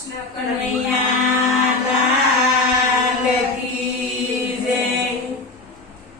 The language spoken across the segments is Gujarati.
કનૈયા લાલ કી જય।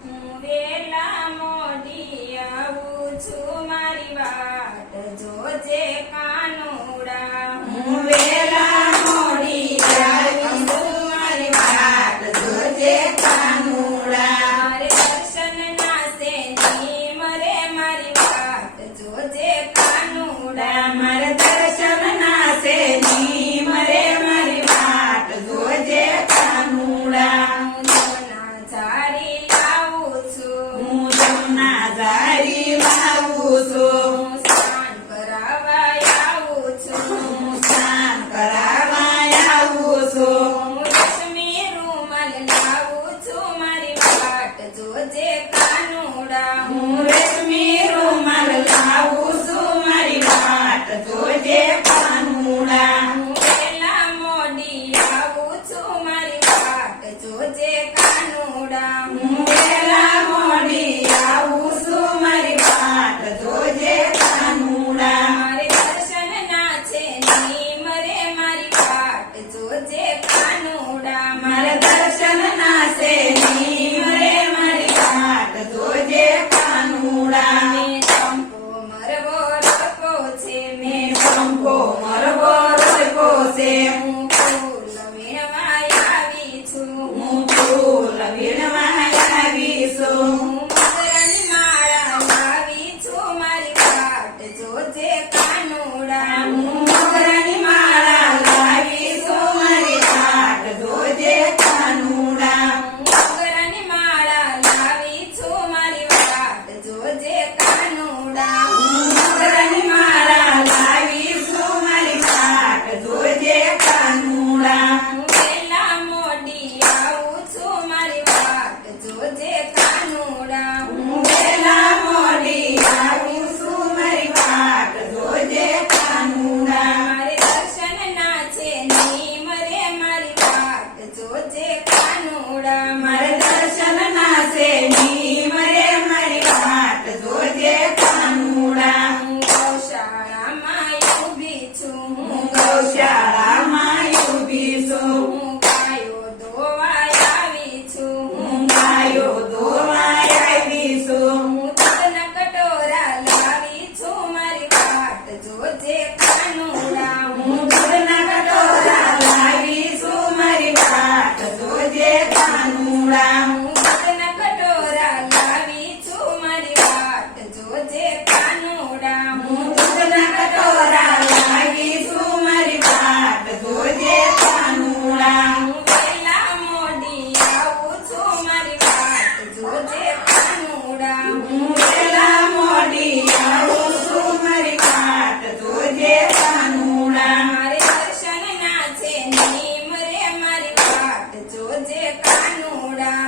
હું વેલા મોડી આવું છું, મારી વાટ જોજે કાનુડા। હું વેલા મોડી આવી છું, મારી વાટ જોજે કાનુડા। મારે દર્શન ના છે નીમ રે, મારી વાટ જોજે કાનુડા। મારા દર્શન ના છે નીમ રે, મારી વાટ જોજે કાનુડા। હું જમના ઝારી લાવું છું, હું જમના ઝારી લાવું છું, હું સ્નાન કરાવવા આવું છું। હું સ્નાન કરાવવા આવું છું। હું રેશમી રૂમાલ લાવું છું, મારી વાટ જોજે કાનુડા। હું રેશમી રૂમાલ લાવું છું, મારી વાટ જોજે કાનુડા। હું વેલા મોડી આવું છું, મારી વાટ જોજે કાનુડા। હું વેલા મોડી આવું છું, મારી વાટ જોજે કાનુડા। મારે દર્શન ના છે નીમ રે, મારી વાટ જોજે કાનુડા। મારા દર્શન ના છે નીમ રે, મારી વાટ જોજે કાનુડા। મેં ચંપો મરવો રોકો છે, મેં ચંપો મરવો રોપ્યો છે, હું ફૂલ વીણવા આવી છું। હું ફૂલ વીણવા આવી છું। હું મગરની માળા લાવી છું, મારી વાટ જોજે કાનુડા। હું મોગરાની માળા લાવી છું, મારી વાટ જોજે કાનુડા। હું મગરની માળા લાવી છું, મારી વાટ જોજે કાનુડા। હું મોગરાની માળા લાવી છું, મારી વાટ જોજે કાનુડા। હું વેલા મોડી આવું છું, મારી વાટ જોજે કાનુડા। હું વેલા મોડી આવું છું, મારી વાટ જોજે કાનુડા। મારે દર્શન ના છે નીમ રે, મારી વાટ જોજે કાનુડા। મારે દર્શન ના છે નીમ રે, મારી વાટ જોજે કાનુડા। હું ગૌશાળામાં ઊભી છું, હું ગૌશાળામાં ઊભી છું, હું ગાયો ધોવા આવી છું। હું ગાયો ધોવા આવી છું। હું દૂધના કટોરા લાવી છું, મારી વાટ જોજે કાનુડા। હું દૂધના કટોરા લાવી છું, મારી વાટ જોજે કાનુડા। હું દૂધના કટોરા લાવી છું, મારી વાટ જોજે કાનુડા। હું દૂધના કટોરા લાવી છું, મારી વાટ જોજે કાનુડા। હું વેલા મોડી આવું છું, મારી વાટ જોજે કાનુડા। હું વેલા મોડી આવું છું, મારી વાટ જોજે કાનુડા। મારે દર્શન ના છે નીમ રે, મારી વાટ જોજે કાનુડા।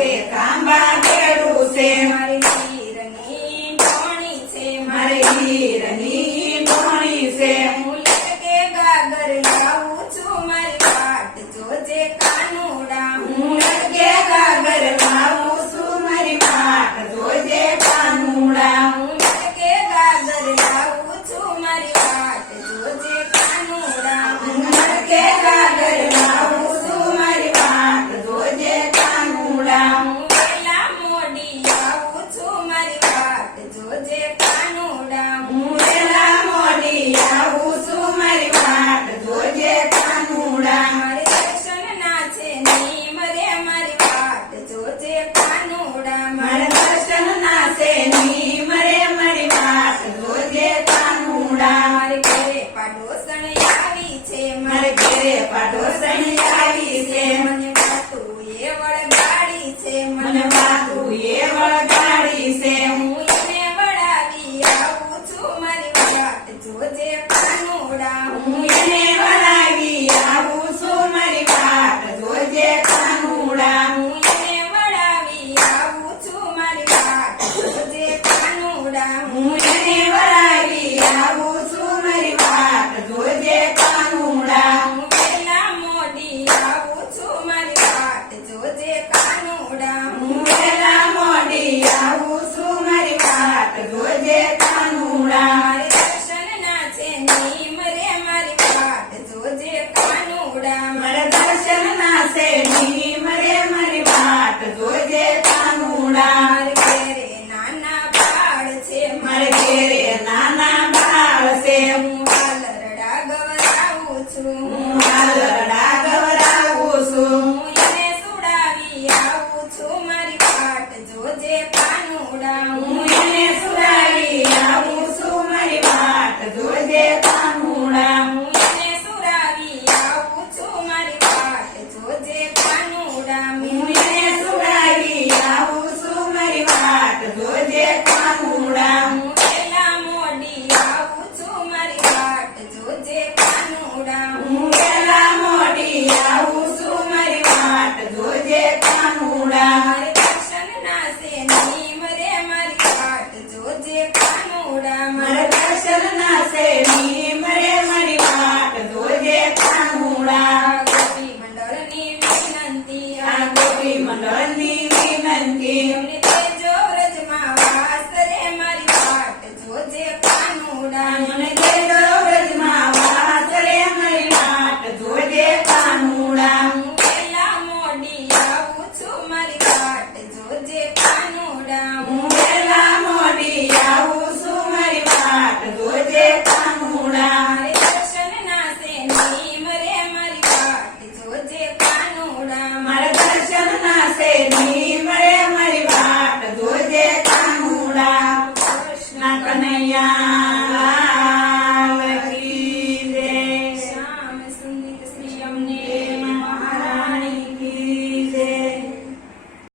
વાગે તાંબા બેડું છે મારી હીરની ટોણી છે મારે હીરની ટોણી છે હું લટકે ગાગર લાવું છું મારી વાટ જોજે કાનુડા હું લટકે ગાગર લાવું છું મારી વાટ જોજે કાનુડા હું લટકે ગાગર લાવું છું મારી વાટ જોજે કાનુડા હું લટકે ગાગર લાવું છું મારી વાટ જોજે કાનુડા હું વેલા મોડી આવું છું મારી વાટ જોજે કાનુડા હું વેલા મોડી આવું છું મારી વાટ જોજે કાનુડા મારે દર્શન ના છે નીમ રે મારી વાટ જોજે કાનુડા મારે દર્શન ના છે ની મરે મારી વાટ જોજે કાનુડા મારે ઘરે પાડોસણ આવી છે મારે ઘરે પાડોસણી આવી છે મને વાતું એ વળગાડી છે મને વાતું એ વળગાડી છે હું એને વળાવી આવું છું મારી વાટ જોજે કાનુડા હું એને વળાવી આવું છું મારી વાટ જોજે કાનુડા હું એને વળાવી આવું છું મારી વાટ જોજે કાનુડા હું એને વળાવી આવું છું મારી વાટ જોજે કાનુડા હું વેલા મોડી આવું છું મારી વાટ જોજે કાનુડા હું વેલા મોડી આવું છું મારી વાટ જોજે કાનુડા મારે દર્શન ના છે નીમ રે મારી વાટ જોજે કાનુડા મારે દર્શન ના છે ની મરે મારી વાટ જોજે કાનુડા મારે ઘરે નાના બાળ છે મારે ઘેરે નાના બાળ છે હું હાલરડા ગવરાવું છું હું હાલરડા ગવરાવું છું હું એને સુડાવી આવું છું મારી વાટ જોજે કાનુડા હું એને સુરાવી આવું છું મારી વાટ જોજે કાનુડા હું એને સુરાવી આવું છું મારી વાટ જોજે કાનુડા હું એને સુરાવી આવું છું મારી વાટ જોજે કાનુડા હું વેલા મોડી આવું છું મારી વાટ જોજે કાનુડા હું વેલા મોડી આવું છું મારી વાટ જોજે કાનુડા મારે દર્શન ના છે નીમ રે મારી વાટ જોજે કાનુડા મારે દર્શન ના છે ની મરે મારી વાટ જોજે કાનુડા ગોપી મંડળની વિનંતી આ ગોપી મંડળની વિનંતી એમને તેજો વ્રજમાં વાસ રે મારી વાટ જોજે કાનુડા મને દેજો વ્રજમાં વાસ રે મારી વાટ જોજે કાનુડા હું વેલા મોડી આવું છું મારી વાટ જોજે કાનુડા હું વેલા મોડી આવું છું મારી વાટ જોજે કાનુડા મારે દર્શન ના છે નીમ રે મારી વાટ જોજે કાનુડા મારે દર્શન ના છે ની મરે મારી વાટ જોજે કાનુડા કૃષ્ણ કનૈયા